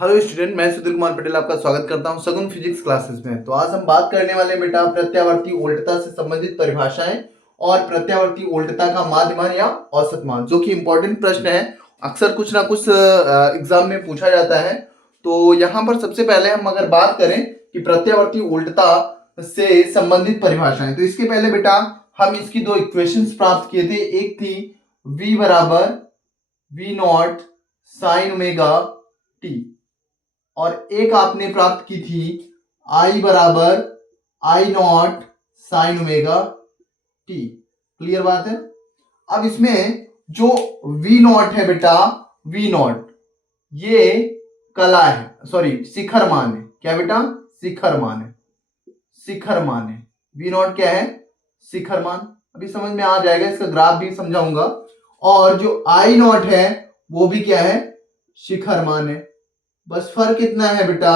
Hello student, मैं सुधीर कुमार पटेल आपका स्वागत करता हूं सगुन फिजिक्स क्लासेस में। तो आज हम बात करने वाले हैं बेटा प्रत्यावर्ती उल्टता से संबंधित परिभाषाएं और प्रत्यावर्ती उल्टता का माध्य मान या औसत मान, जो कि इंपॉर्टेंट प्रश्न है। अक्सर कुछ ना कुछ एग्जाम में पूछा जाता है। तो यहाँ पर सबसे पहले हम अगर बात करें कि प्रत्यावर्ती उल्टता से संबंधित परिभाषाएं, तो इसके पहले बेटा हम इसकी दो इक्वेशंस प्राप्त किए थे। एक थी v बराबर v not sine omega T, और एक आपने प्राप्त की थी I बराबर I not sine omega T. Clear बात है। अब इसमें जो V नॉट है बेटा, V नॉट ये कला है, सॉरी शिखर मान है। क्या बेटा? शिखर मान है। शिखर मान है। V नॉट क्या है? शिखर मान। अभी समझ में आ जाएगा, इसका ग्राफ भी समझाऊंगा। और जो I नॉट है वो भी क्या है? शिखर मान है। बस फर्क इतना है बेटा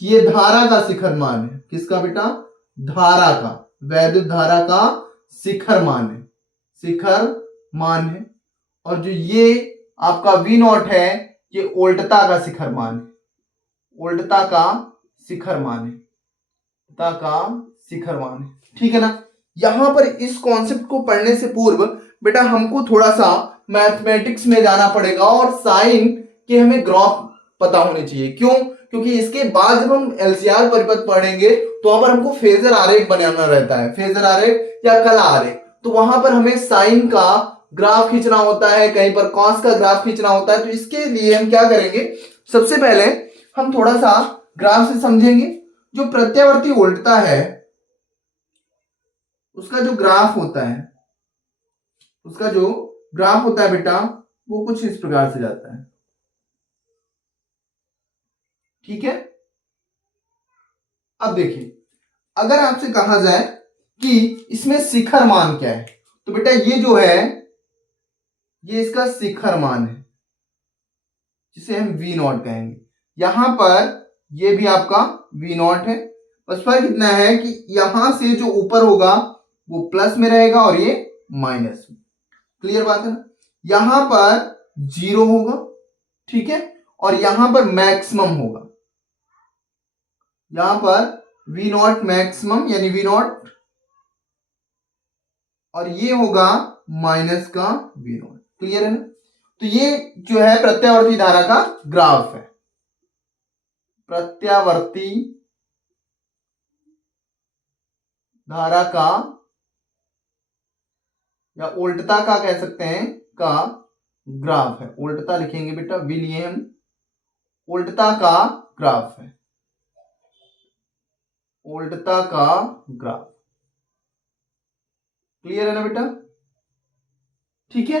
कि ये धारा का शिखर मान है। किसका बेटा? धारा का, वैद्युत धारा का शिखर मान है। शिखर मान है। और जो ये आपका V नॉट है ये उल्टता का शिखर मान है। उल्टता का शिखर मान है। उल्टता का शिखर मान है। ठीक है ना। यहां पर इस कॉन्सेप्ट को पढ़ने से पूर्व बेटा हमको थोड़ा सा मैथमेटिक्स में जाना पड़ेगा और साइन के हमें ग्राफ पता होने चाहिए। क्यों? क्योंकि इसके बाद जब हम एलसीआर परिपथ पढ़ेंगे तो वहां पर हमको फेजर आरेख बनाना रहता है, फेजर आरेख या कला आरेख। तो वहां पर हमें साइन का ग्राफ खींचना होता है, कहीं पर कॉस का ग्राफ खींचना होता है। तो इसके लिए हम क्या करेंगे, सबसे पहले हम थोड़ा सा ग्राफ से समझेंगे। जो प्रत्यावर्ती उल्टता है उसका जो ग्राफ होता है, उसका जो ग्राफ होता है बेटा वो कुछ इस प्रकार से जाता है। ठीक है। अब देखिए, अगर आपसे कहा जाए कि इसमें शिखर मान क्या है, तो बेटा ये जो है ये इसका शिखर मान है, जिसे हम V नॉट कहेंगे। यहां पर ये भी आपका V नॉट है। बस फर्क इतना है कि यहां से जो ऊपर होगा वो प्लस में रहेगा और ये माइनस में। क्लियर बात है ना। यहां पर जीरो होगा, ठीक है, और यहां पर मैक्सिमम होगा। यहां पर V नॉट मैक्सिमम यानी V नॉट, और ये होगा माइनस का V नॉट। क्लियर है ना। तो ये जो है प्रत्यावर्ती धारा का ग्राफ है। प्रत्यावर्ती धारा का या उल्टता का कह सकते हैं का ग्राफ है। उल्टता लिखेंगे बेटा, वी लिए हम, उल्टता का ग्राफ है। उल्टता का ग्राफ। क्लियर है ना बेटा। ठीक है।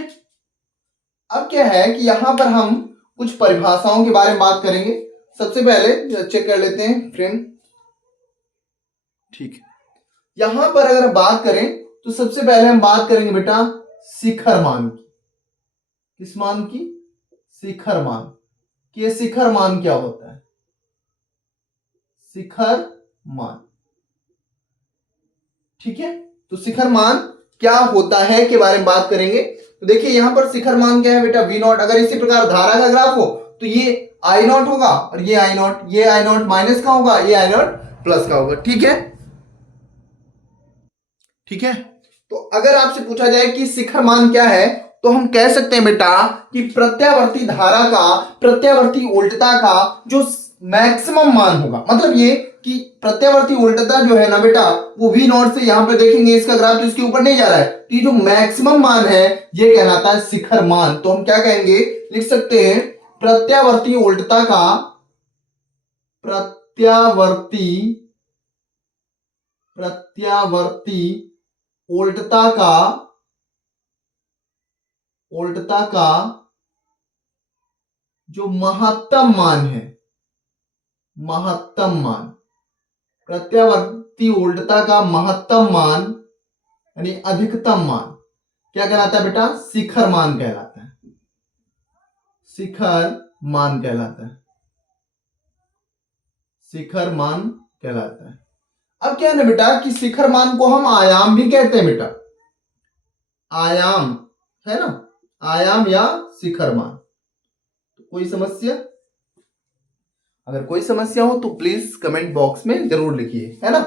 अब क्या है कि यहां पर हम कुछ परिभाषाओं के बारे में बात करेंगे। सबसे पहले चेक कर लेते हैं फ्रेम। ठीक है। यहां पर अगर बात करें तो सबसे पहले हम बात करेंगे बेटा शिखर मान की। किस मान की? शिखर मान कि ये शिखर मान क्या होता है। शिखर मान। ठीक है। तो शिखर मान क्या होता है के बारे में बात करेंगे। तो देखिए यहां पर शिखर मान क्या है बेटा? V not. अगर इसी प्रकार धारा का ग्राफ हो तो ये I नॉट होगा और ये I नॉट, ये I नॉट माइनस का होगा, ये I नॉट प्लस का होगा। ठीक है। ठीक है। तो अगर आपसे पूछा जाए कि शिखर मान क्या है, तो हम कह सकते हैं बेटा कि प्रत्यावर्ती धारा का, प्रत्यावर्ती उल्टता का जो मैक्सिमम मान होगा। मतलब ये कि प्रत्यावर्ती उल्टता जो है ना बेटा वो V नॉट से, यहां पे देखेंगे इसका ग्राफ तो इसके ऊपर नहीं जा रहा है, तो ये जो मैक्सिमम मान है ये कहलाता है शिखर मान। तो हम क्या कहेंगे, लिख सकते हैं प्रत्यावर्ती उल्टता का, प्रत्यावर्ती प्रत्यावर्ती उल्टता का, उल्टता का जो महत्तम मान है, महत्तम मान, प्रत्यावर्ती उल्टता का महत्तम मान यानी अधिकतम मान क्या कहलाता है बेटा? शिखर मान कहलाता है। शिखर मान कहलाता है। शिखर मान कहलाता है। अब क्या है ना बेटा कि शिखर मान को हम आयाम भी कहते हैं बेटा। आयाम है ना, आयाम या शिखर मान। तो कोई समस्या? अगर कोई समस्या हो तो प्लीज कमेंट बॉक्स में जरूर लिखिए, है ना।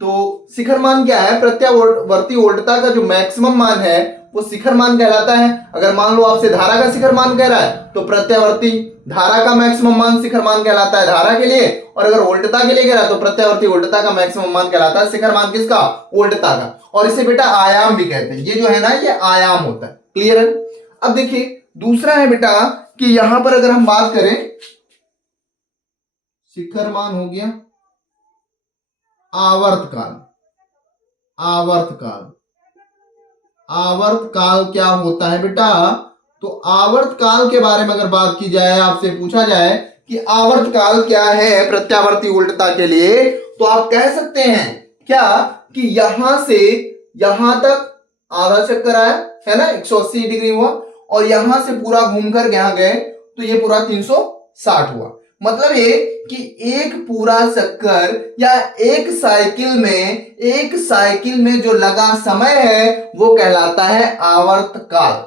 तो शिखर मान क्या है, प्रत्यावर्ती वोल्टता का जो मैक्सिमम मान है वो शिखर मान कहलाता है। अगर मान लो आपसे धारा का शिखर मान कह रहा है तो प्रत्यावर्ती धारा का मैक्सिमम मान शिखर मान कहलाता है धारा के लिए, और अगर वोल्टता के लिए कह रहा है तो प्रत्यावर्ती वोल्टता का मैक्सिमम मान कहलाता है शिखर मान किसका, वोल्टता का। और इसे बेटा आयाम भी कहते हैं, ये जो है ना ये आयाम होता है। क्लियर है। अब देखिए दूसरा है बेटा कि यहां पर अगर हम बात करें, शिखर मान हो गया, आवर्तकाल। आवर्तकाल, आवर्तकाल क्या होता है बेटा, तो आवर्तकाल के बारे में अगर बात की जाए, आपसे पूछा जाए कि आवर्तकाल क्या है प्रत्यावर्ती उल्टता के लिए, तो आप कह सकते हैं क्या कि यहां से यहां तक आधा चक्कर आया है ना, 180 डिग्री हुआ, और यहां से पूरा घूमकर यहां गए तो ये पूरा 360 हुआ। मतलब ये कि एक पूरा चक्कर या एक साइकिल में जो लगा समय है वो कहलाता है आवर्तकाल।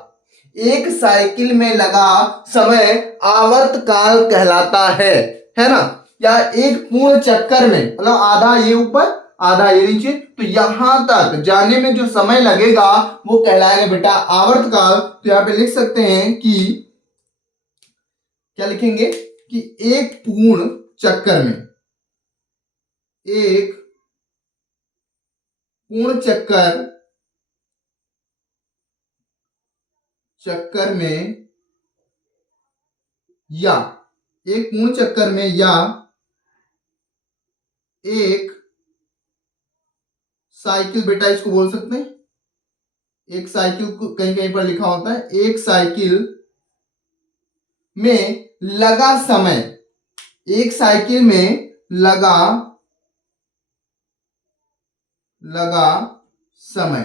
एक साइकिल में लगा समय आवर्तकाल कहलाता है ना। या एक पूर्ण चक्कर में, मतलब आधा ये ऊपर आधा ये नीचे, तो यहां तक जाने में जो समय लगेगा वो कहलाएगा बेटा आवर्तकाल। तो यहां पे लिख सकते हैं कि क्या लिखेंगे कि एक पूर्ण चक्कर में, एक पूर्ण चक्कर में या एक पूर्ण चक्कर में या एक साइकिल, बेटा इसको बोल सकते हैं एक साइकिल को, कहीं कहीं पर लिखा होता है एक साइकिल में लगा समय, एक साइकिल में लगा समय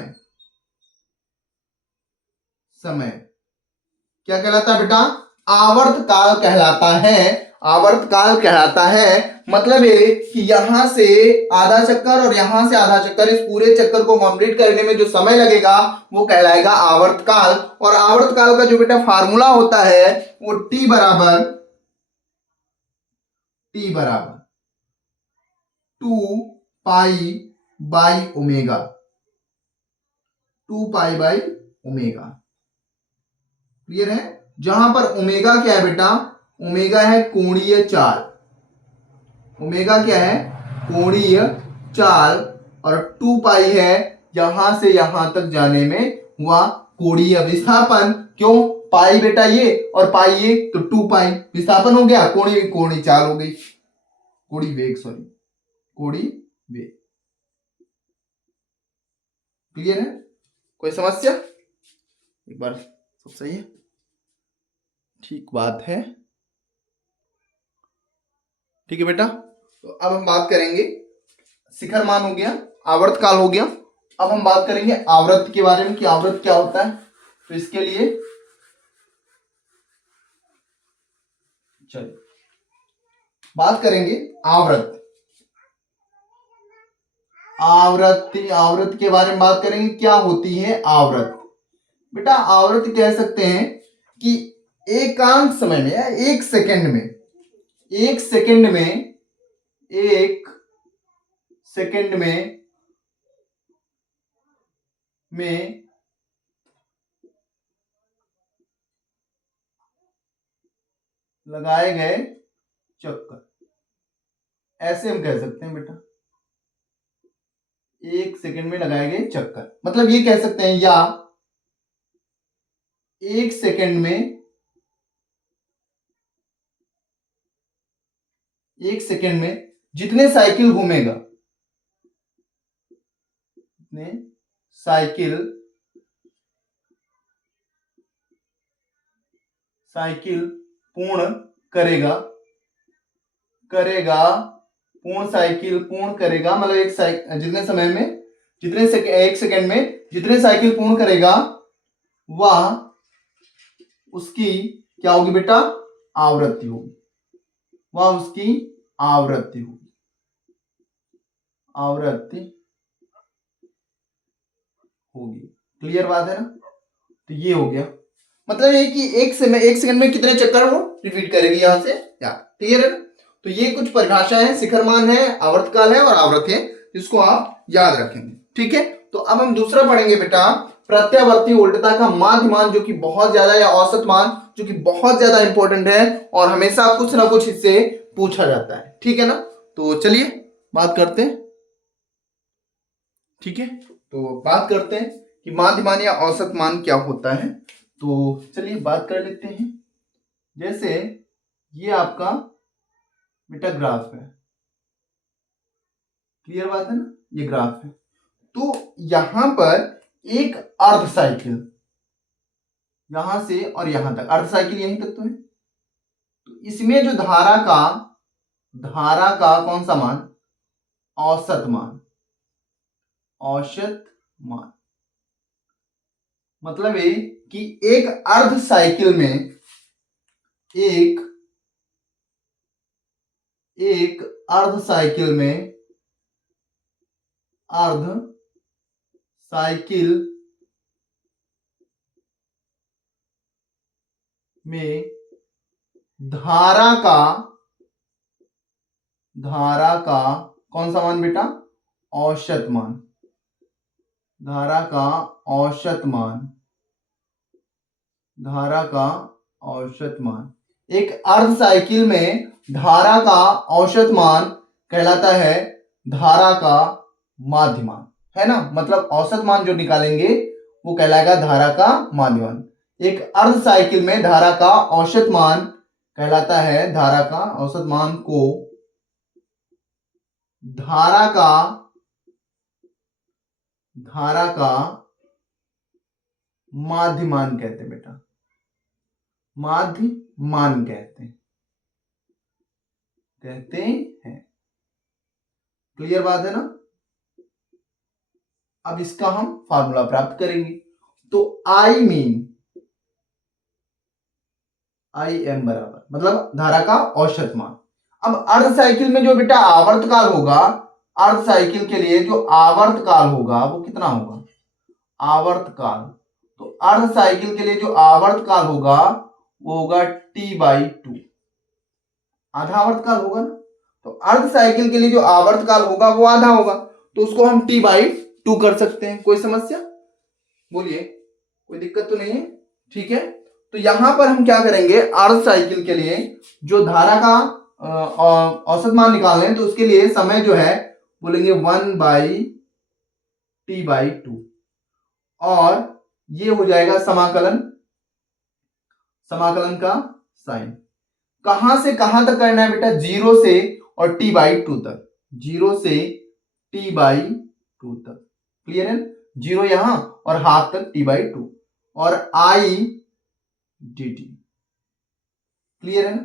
क्या कहलाता है बेटा, आवर्तकाल कहलाता है। आवर्तकाल कहलाता है मतलब ये कि यहां से आधा चक्कर और यहां से आधा चक्कर, इस पूरे चक्कर को कंप्लीट करने में जो समय लगेगा वो कहलाएगा आवर्तकाल। और आवर्तकाल का जो बेटा फार्मूला होता है वो टी बराबर 2 pi by omega, 2 pi by omega. Clear है। जहां पर ओमेगा क्या है बेटा, ओमेगा है कोणीय चाल, ओमेगा क्या है कोणीय चाल, और 2 पाई है यहां से यहां तक जाने में हुआ कोणीय विस्थापन। क्यों, पाई बेटा ये और पाई ये, तो 2 पाई विस्थापन हो गया, कोणीय चाल हो गई, कोणीय वेग, सॉरी कोणीय वेग। क्लियर है, कोई समस्या, एक बार सब सही है, ठीक बात है। ठीक है बेटा, तो अब हम बात करेंगे, शिखर मान हो गया, आवर्तकाल हो गया, अब हम बात करेंगे आवृत्ति के बारे में कि आवृत्ति क्या होता है। तो इसके लिए चलिए बात करेंगे आवृत्ति। आवृत्ति के बारे में बात करेंगे, क्या होती है आवृत्ति। बेटा आवृत्ति कह सकते हैं कि एकांक समय में या एक सेकंड में लगाए गए चक्कर, ऐसे हम कह सकते हैं बेटा, एक सेकंड में लगाए गए चक्कर। मतलब ये कह सकते हैं या एक सेकंड में जितने साइकिल घूमेगा, साइकिल पूर्ण करेगा, पूर्ण साइकिल पूर्ण करेगा, मतलब जितने समय में एक सेकंड में जितने साइकिल पूर्ण करेगा वह उसकी क्या होगी बेटा, आवृत्ति होगी, वह उसकी आवृत्ति होगी, क्लियर बात है ना। तो ये हो गया, मतलब ये कि एक सेकंड में कितने चक्कर वो रिपीट करेगी यहां से, या क्लियर है ना। तो ये कुछ परिभाषाएं हैं, शिखर मान है, आवर्तकाल है और आवृत्ति है, जिसको आप याद रखेंगे। ठीक है, तो अब हम दूसरा पढ़ेंगे बेटा, प्रत्यावर्ती उल्टता का माध्य मान, जो कि बहुत ज्यादा, या औसत मान, जो कि बहुत ज्यादा इंपॉर्टेंट है और हमेशा कुछ ना कुछ इससे पूछा जाता है। ठीक है ना, तो चलिए बात करते हैं। ठीक है, तो बात करते हैं कि माध्य मान या औसत मान क्या होता है। तो चलिए बात कर लेते हैं। जैसे ये आपका बेटा ग्राफ है, क्लियर बात है ना, ये ग्राफ है। तो यहां पर एक अर्ध साइकिल, यहां से और यहां तक अर्ध साइकिल यहीं तक तो है। तो इसमें जो धारा का कौन सा मान, औसत मान, औसत मान मतलब ये कि एक अर्ध साइकिल में एक अर्ध साइकिल में धारा का कौन सा मान बेटा, औसत मान, धारा का औसत मान, एक अर्ध साइकिल में धारा का औसत मान कहलाता है धारा का माध्य मान, है ना। मतलब औसत मान जो निकालेंगे वो कहलाएगा धारा का माध्य मान। एक अर्ध साइकिल में धारा का औसत मान कहलाता है, धारा का औसत मान को धारा का माध्य मान कहते हैं बेटा, माध्य मान कहते हैं। क्लियर बात है ना। अब इसका हम फार्मूला प्राप्त करेंगे। तो आई एम बराबर मतलब धारा का औसत मान। अब अर्ध साइकिल में जो बेटा आवर्तकाल होगा, अर्ध साइकिल के लिए जो आवर्तकाल होगा वो कितना होगा, आवर्तकाल। तो अर्ध साइकिल के लिए जो आवर्तकाल होगा वो होगा T/2, आधा आवर्तकाल होगा ना। तो अर्ध साइकिल के लिए जो आवर्तकाल होगा वो आधा होगा, तो उसको हम T/2 कर सकते हैं। कोई समस्या, बोलिए, कोई दिक्कत तो नहीं है। ठीक है, तो यहां पर हम क्या करेंगे, अर्ध साइकिल के लिए जो धारा का औसत मान निकालने हैं, तो उसके लिए समय जो है बोलेंगे 1/T/2 और ये हो जाएगा समाकलन का साइन। कहां से कहां तक करना है बेटा, 0 से और T/2 तक, 0 से T/2 तक। क्लियर है, 0 यहां और हाफ तक T/2 और I dt। क्लियर है ना।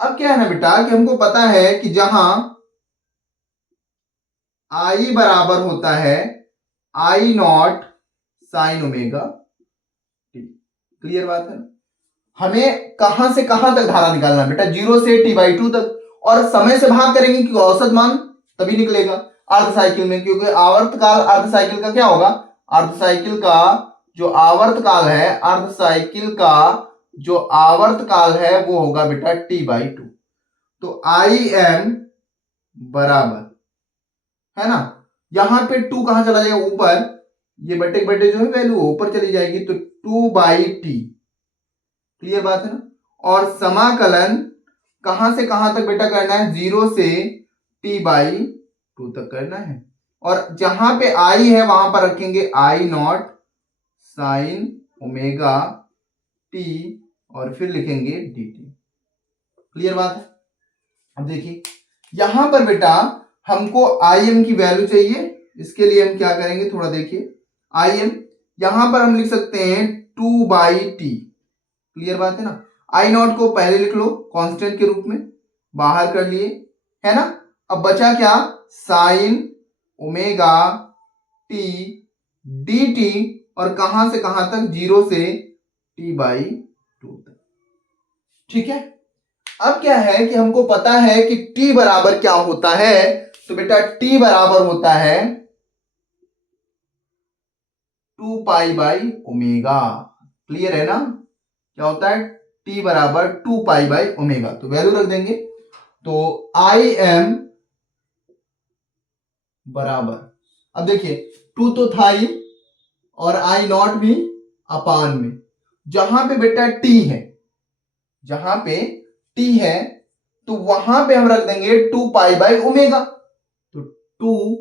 अब क्या है ना बेटा कि हमको पता है कि जहां I बराबर होता है I0 sine omega t। Clear बात है ना। हमें कहां से कहां तक धारा निकालना है बेटा, 0 से T/2 तक, और समय से भाग करेंगे क्योंकि औसत मान तभी निकलेगा अर्ध साइकिल में, क्योंकि आवर्तकाल अर्ध साइकिल का क्या होगा, अर्ध साइकिल का जो आवर्तकाल है, अर्ध साइकिल का जो आवर्तकाल है वो होगा बेटा T/2। तो Im बराबर है ना, यहां पे 2 कहां चला जाएगा, ऊपर, ये बटे बटे जो है वैल्यू ऊपर चली जाएगी, तो 2/t। क्लियर बात है ना। और समाकलन कहां से कहां तक बेटा करना है, 0 से T/2 तक करना है, और जहां पे I है वहां पर रखेंगे I0 साइन ओमेगा t और फिर लिखेंगे dt। क्लियर बात है। अब देखिए यहां पर बेटा हमको Im की वैल्यू चाहिए, इसके लिए हम क्या करेंगे, थोड़ा देखिए। Im यहां पर हम लिख सकते हैं 2/t। क्लियर बात है ना। I0 को पहले लिख लो कांस्टेंट के रूप में, बाहर कर लिए, है ना। अब बचा क्या, साइन ओमेगा t dt, और कहां से कहां तक, 0 से T/2 तक। ठीक है, अब क्या है कि हमको पता है कि t बराबर क्या होता है, तो बेटा t बराबर होता है 2π/ω। क्लियर है ना, क्या होता है, t बराबर 2π/ω। तो वैल्यू रख देंगे तो आई एम बराबर, अब देखिए टू तो था ही और आई नॉट भी अपान में, जहां पे बेटा टी है, जहां पे टी है तो वहां पे हम रख देंगे 2 पाई बाई ओमेगा। तो 2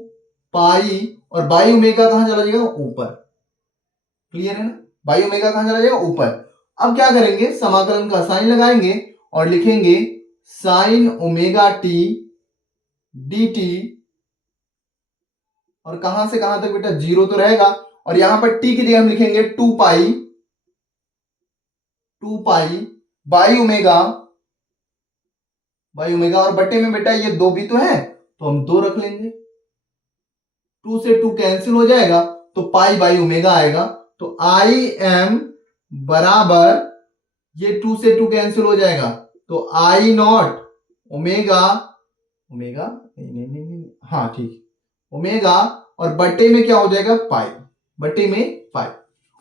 पाई और बाई ओमेगा कहां चला जाएगा, ऊपर। क्लियर है ना, बाई ओमेगा कहां चला जाएगा, ऊपर। अब क्या करेंगे, समाकलन का साइन लगाएंगे और लिखेंगे sine omega T D T, और कहां से कहां तक बेटा, जीरो तो रहेगा, और यहां पर टी की जगह हम लिखेंगे 2 पाई बाई ओमेगा, और बटे में बेटा ये दो भी तो है तो हम दो रख लेंगे, 2 से 2 कैंसिल हो जाएगा तो पाई बाई ओमेगा आएगा। तो आई एम बराबर, ये 2 से 2 कैंसिल हो जाएगा तो आई नॉट ओमेगा, नहीं, हाँ ठीक, ओमेगा, और बटे में क्या हो जाएगा, पाई, बटे में पाई,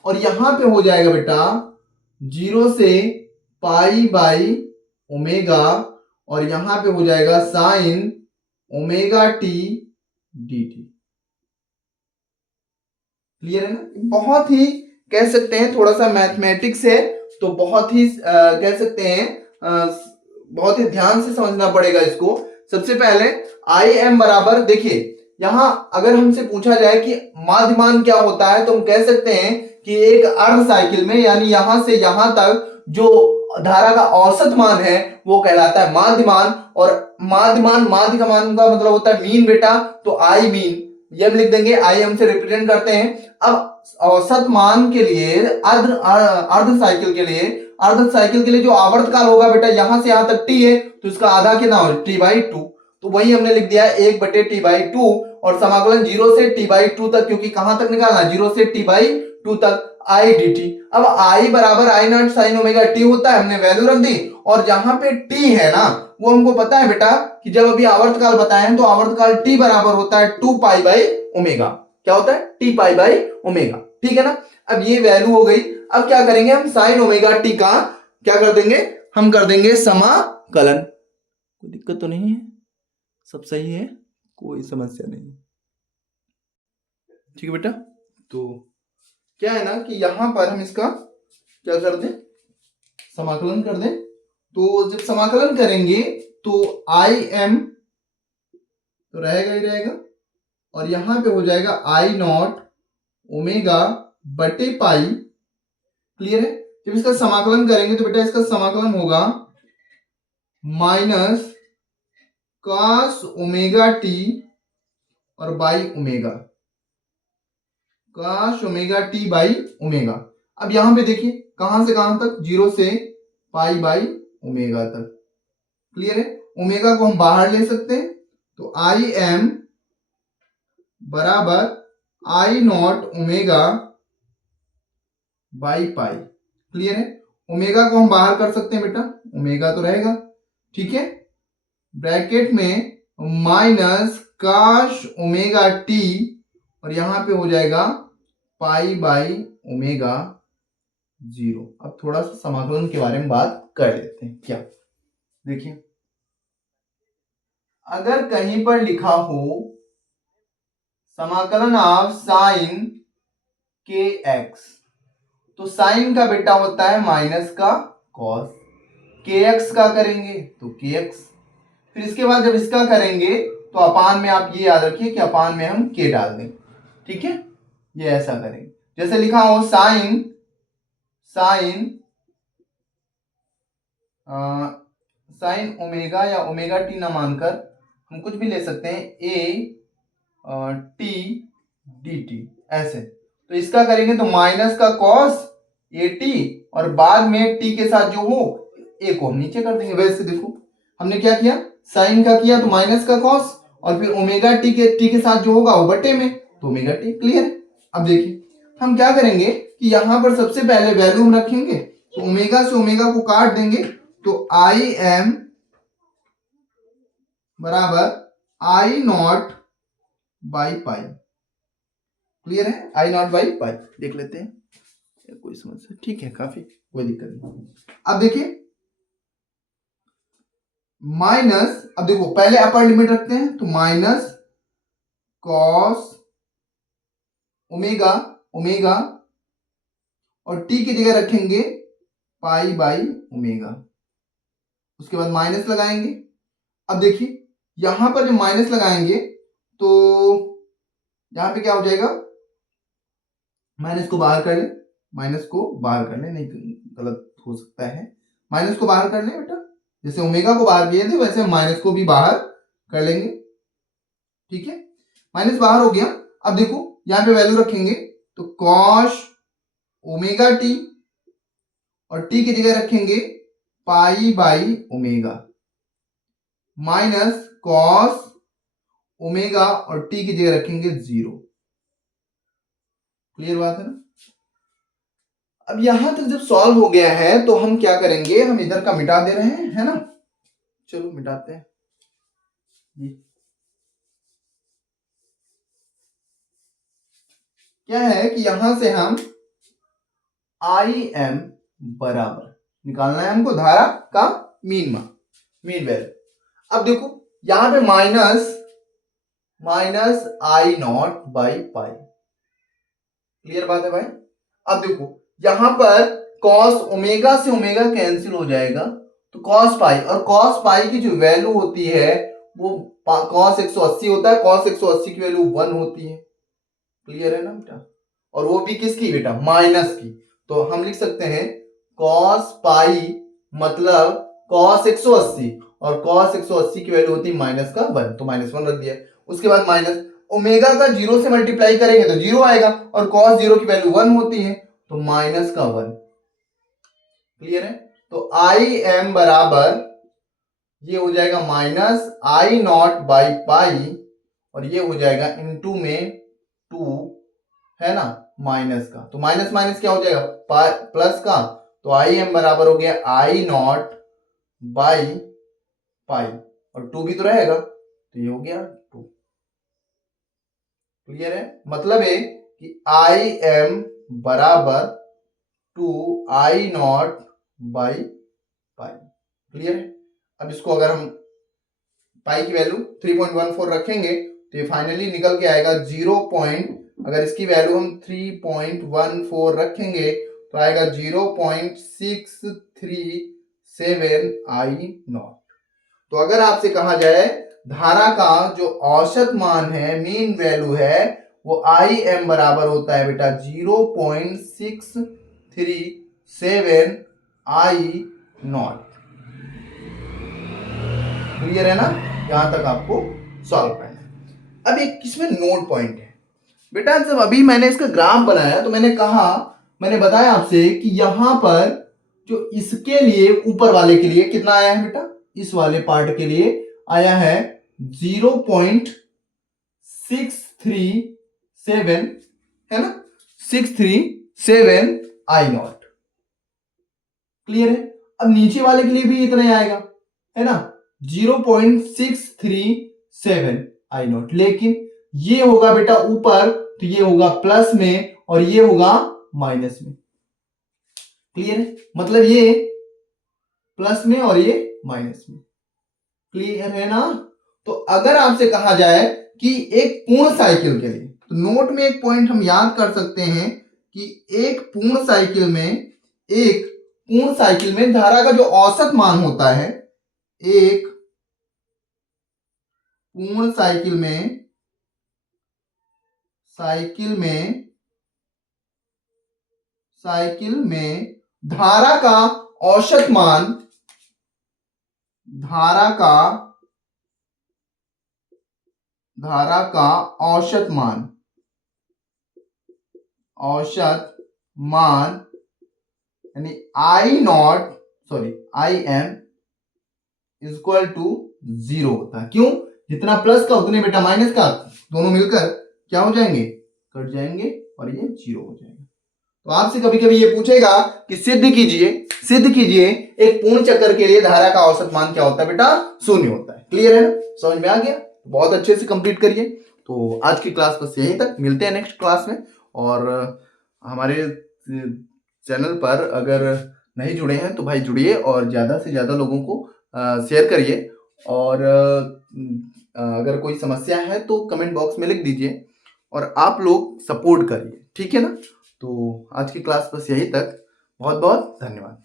और यहां पे हो जाएगा बेटा 0 से पाई बाई ओमेगा, और यहां पे हो जाएगा sine omega T D T. Clear है ना, बहुत ही कह सकते हैं थोड़ा सा मैथमेटिक्स है तो बहुत ही कह सकते हैं बहुत ही ध्यान से समझना पड़ेगा इसको। सबसे पहले आई एम बराबर, देखिए यहां अगर हमसे पूछा जाए कि माध्यमान क्या होता है तो हम कह सकते हैं कि एक अर्ध साइकिल में, यानी यहां से यहां तक जो धारा का औसत मान है वो कहलाता है माध्यमान, और माध्य का मान का मतलब होता है मीन बेटा, तो आई मीन ये हम लिख देंगे, आई एम से रिप्रेजेंट करते हैं। अब औसत मान के लिए अर्ध साइकिल के लिए जो आवर्तकाल होगा बेटा, यहां से यहां तक टी है तो इसका आधा कितना हो, टी बाई टू, तो वही हमने लिख दिया 1 बटे टी बाई टू, और समाकलन 0 से टी बाई टू तक, क्योंकि कहां तक निकालना, 0 से टी बाई टू तक, आई डी टी। अब आई बराबर I not sine omega T होता है, हमने वैल्यू रख दी, और जहां पे टी है ना वो हमको पता है बेटा कि जब अभी आवर्तकाल बताए हैं तो आवर्तकाल टी बराबर होता है 2 पाई बाई ओमेगा, क्या होता है, टी पाई बाई ओमेगा, ठीक है ना। अब ये वैल्यू हो गई, अब क्या करेंगे हम, साइन ओमेगा टी का क्या कर देंगे, हम कर देंगे समाकलन। कोई दिक्कत तो नहीं है, सब सही है, कोई समस्या नहीं, ठीक है बेटा। तो क्या है ना कि यहां पर हम इसका क्या कर दें, समाकलन कर दें, तो जब समाकलन करेंगे तो आई एम तो रहेगा ही रहेगा, और यहां पे हो जाएगा आई नॉट ओमेगा बटे पाई। क्लियर है, जब इसका समाकलन करेंगे तो बेटा इसका समाकलन होगा माइनस कॉस ओमेगा टी और by omega, cos omega T by omega. अब यहां पे देखिए कहां से कहां तक, 0 से पाई बाई ओमेगा तक। क्लियर है, ओमेगा को हम बाहर ले सकते हैं, तो आई एम बराबर I naught omega by pi. Clear है, ओमेगा को हम बाहर कर सकते हैं बेटा, ओमेगा तो रहेगा, ठीक है, ब्रैकेट में माइनस कॉस ओमेगा टी, और यहां पे हो जाएगा पाई बाई ओमेगा 0। अब थोड़ा सा समाकलन के बारे में बात कर लेते हैं, क्या देखिए, अगर कहीं पर लिखा हो समाकलन ऑफ साइन के एक्स, तो साइन का बेटा होता है माइनस का कॉस, के एक्स का करेंगे तो के एक्स, फिर इसके बाद जब इसका करेंगे तो अपान में आप ये याद रखिए कि अपान में हम के डाल दें, ठीक है, ये ऐसा करेंगे। जैसे लिखा हो साइन साइन ओमेगा या ओमेगा टी ना मानकर हम कुछ भी ले सकते हैं, ए टी डी टी, ऐसे, तो इसका करेंगे तो माइनस का कॉस ए टी, और बाद में टी के साथ जो हो ए को हम नीचे कर देंगे। वैसे देखो हमने क्या किया, साइन का किया तो माइनस का कॉस, और फिर ओमेगा टी के साथ जो होगा वो बटे में, तो ओमेगा टी। क्लियर, अब देखिए हम क्या करेंगे कि यहां पर सबसे पहले वैल्यू हम रखेंगे, तो ओमेगा से ओमेगा को काट देंगे, तो आई एम बराबर I not by pi. Clear है, आई नॉट बाई पाई, देख लेते हैं कोई समस्या, ठीक है, काफी कोई दिक्कत नहीं। अब देखिए माइनस अब देखो पहले अपर लिमिट रखते हैं, तो माइनस कॉस ओमेगा ओमेगा और टी की जगह रखेंगे पाई बाई ओमेगा, उसके बाद माइनस लगाएंगे। अब देखिए यहां पर जब माइनस लगाएंगे तो यहां पे क्या हो जाएगा, माइनस को बाहर कर ले, माइनस को बाहर कर ले, नहीं गलत हो सकता है, माइनस को बाहर कर ले बेटा, जैसे ओमेगा को बाहर किए थे वैसे माइनस को भी बाहर कर लेंगे। ठीक है, माइनस बाहर हो गया। अब देखो यहां पे वैल्यू रखेंगे तो कॉस ओमेगा टी और टी की जगह रखेंगे pi by omega minus cos omega और टी की जगह रखेंगे 0। क्लियर बात है ना। अब यहां तक जब सॉल्व हो गया है तो हम क्या करेंगे, हम इधर का मिटा दे रहे हैं, है ना। चलो मिटाते हैं। क्या है कि यहां से हम आई एम बराबर निकालना है हमको धारा का मीन वैल्यू। अब देखो यहां पे minus I not by pi. Clear बात है भाई। अब देखो यहां पर कॉस ओमेगा से ओमेगा कैंसिल हो जाएगा, तो कॉस पाई, और कॉस पाई की जो वैल्यू होती है वो कॉस 180 होता है, कॉस 180 की वैल्यू 1 होती है। क्लियर है ना बेटा, और वो भी किसकी बेटा, माइनस की। तो हम लिख सकते हैं कॉस पाई मतलब कॉस 180 और कॉस 180 की वैल्यू होती है माइनस का 1, तो माइनस 1 रख दिया। उसके बाद माइनस ओमेगा का 0 से मल्टीप्लाई करेंगे तो 0 आएगा, और कॉस 0 की वैल्यू 1 होती है, तो माइनस का 1। क्लियर है। तो आई एम बराबर ये हो जाएगा minus I not by pi, और ये हो जाएगा इनटू में 2, है ना, माइनस का। तो माइनस माइनस क्या हो जाएगा, प्लस का। तो आई एम बराबर हो गया आई नॉट बाई पाई, और 2 भी तो रहेगा, तो ये हो गया 2। क्लियर है। मतलब है कि आई एम बराबर 2 आई नॉट बाई पाई। क्लियर है। अब इसको अगर हम पाई की वैल्यू 3.14 रखेंगे तो ये फाइनली निकल के आएगा 0. अगर इसकी वैल्यू हम 3.14 रखेंगे तो आएगा 0.637 आई नॉट। तो अगर आपसे कहा जाए धारा का जो औसत मान है, मीन वैल्यू है, वो आई एम बराबर होता है बेटा 0.637 आई नॉट। क्लियर है ना, यहां तक आपको सॉल्व करना है। अब एक इसमें नोट पॉइंट है बेटा, जब अभी मैंने इसका ग्राफ बनाया तो मैंने बताया आपसे कि यहां पर जो इसके लिए ऊपर वाले के लिए कितना आया है बेटा, इस वाले पार्ट के लिए आया है 0.637, है ना, 637 आई नॉट। क्लियर है। अब नीचे वाले के लिए भी इतना ही आएगा, है ना, 0.637 आई नॉट, लेकिन ये होगा बेटा ऊपर तो ये होगा प्लस में और ये होगा माइनस में। क्लियर है। मतलब ये प्लस में और ये माइनस में। क्लियर है ना। तो अगर आपसे कहा जाए कि एक पूर्ण साइकिल के लिए, तो नोट में एक पॉइंट हम याद कर सकते हैं कि एक पूर्ण साइकिल में धारा का जो औसत मान होता है, एक पूर्ण साइकिल में धारा का औसत मान यानी आई एम इक्वल टू 0 होता है। क्यों, जितना प्लस का उतने बेटा माइनस का, दोनों मिलकर क्या हो जाएंगे, कट जाएंगे और ये 0 हो जाएगा। तो आपसे कभी कभी ये पूछेगा कि सिद्ध कीजिए एक पूर्ण चक्कर के लिए धारा का औसत मान क्या होता है बेटा, 0 होता है। क्लियर है ना, समझ में आ गया। बहुत अच्छे से कंप्लीट करिए। तो आज की क्लास बस यहीं तक, मिलते हैं नेक्स्ट क्लास में। और हमारे चैनल पर अगर नहीं जुड़े हैं तो भाई जुड़िए और ज्यादा से ज्यादा लोगों को शेयर करिए। और अगर कोई समस्या है तो कमेंट बॉक्स में लिख दीजिए और आप लोग सपोर्ट करिए, ठीक है ना। तो आज की क्लास बस यही तक। बहुत बहुत धन्यवाद।